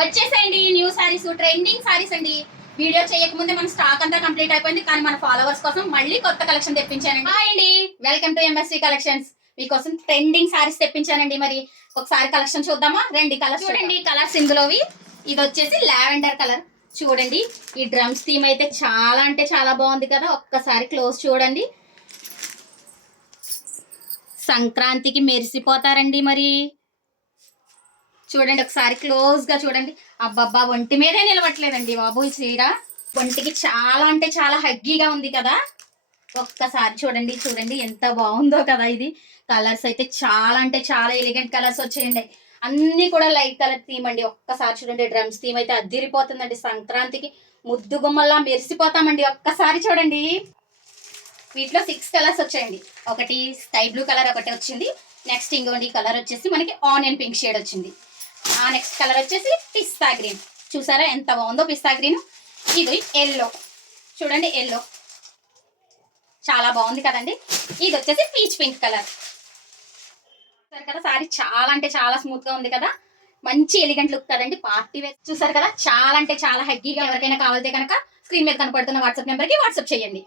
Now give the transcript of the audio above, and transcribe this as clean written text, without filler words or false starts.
వచ్చేసేయండి new saris, trending saris అండి. Video చేయకముందే మన స్టాక్ అంతా కంప్లీట్ అయిపోయింది, కానీ మన ఫాలోవర్స్ కోసం మళ్ళీ కొత్త కలెక్షన్ తెప్పించానండి. హాయ్ అండి, వెల్కమ్ టు ఎంఎస్వి కలెక్షన్స్. మీకోసం ట్రెండింగ్ సారీస్ తెప్పించానండి. మరి ఒకసారి కలెక్షన్ చూద్దామా? రెండు కలర్స్ చూడండి. కలర్స్ ఇందులోవి ఇది వచ్చేసి లావెండర్ కలర్. చూడండి, ఈ డ్రమ్స్ థీమ్ అయితే చాలా అంటే చాలా బాగుంది కదా. ఒక్కసారి క్లోజ్ చూడండి. సంక్రాంతికి మెరిసిపోతారండి. మరి చూడండి, ఒకసారి క్లోజ్ గా చూడండి. అబ్బబ్బా, ఒంటి మీదే నిలవట్లేదండి బాబు ఈ చీర. ఒంటికి చాలా అంటే చాలా హగ్గీగా ఉంది కదా. ఒక్కసారి చూడండి, చూడండి ఎంత బాగుందో కదా. ఇది కలర్స్ అయితే చాలా అంటే చాలా ఎలిగెంట్ కలర్స్ వచ్చేయండి. అన్ని కూడా లైట్ కలర్ థీమ్ అండి. ఒక్కసారి చూడండి, డ్రమ్స్ థీమ్ అయితే అద్దిరిపోతుందండి. సంక్రాంతికి ముద్దు గుమ్మల్లా మెరిసిపోతామండి. ఒక్కసారి చూడండి, వీటిలో 6 కలర్స్ వచ్చాయండి. ఒకటి స్కై బ్లూ కలర్ ఒకటి వచ్చింది. నెక్స్ట్ ఇంకోటి కలర్ వచ్చేసి మనకి ఆనియన్ పింక్ షేడ్ వచ్చింది. ఆ నెక్స్ట్ కలర్ వచ్చేసి పిస్తా గ్రీన్. చూసారా ఎంత బాగుందో పిస్తా గ్రీన్. ఇది ఎల్లో, చూడండి ఎల్లో చాలా బాగుంది కదండి. ఇది వచ్చేసి పీచ్ పింక్ కలర్. చూసారు కదా, సారీ చాలా అంటే చాలా స్మూత్ గా ఉంది కదా. మంచి ఎలిగెంట్ లుక్ కదండి, పార్టీ వేర్. చూసారు కదా, చాలా అంటే చాలా హెగ్గీగా. ఎవరికైనా కావాలితే కనుక స్క్రీన్ మీద కనపడుతున్న వాట్సాప్ నెంబర్కి వాట్సాప్ చేయండి.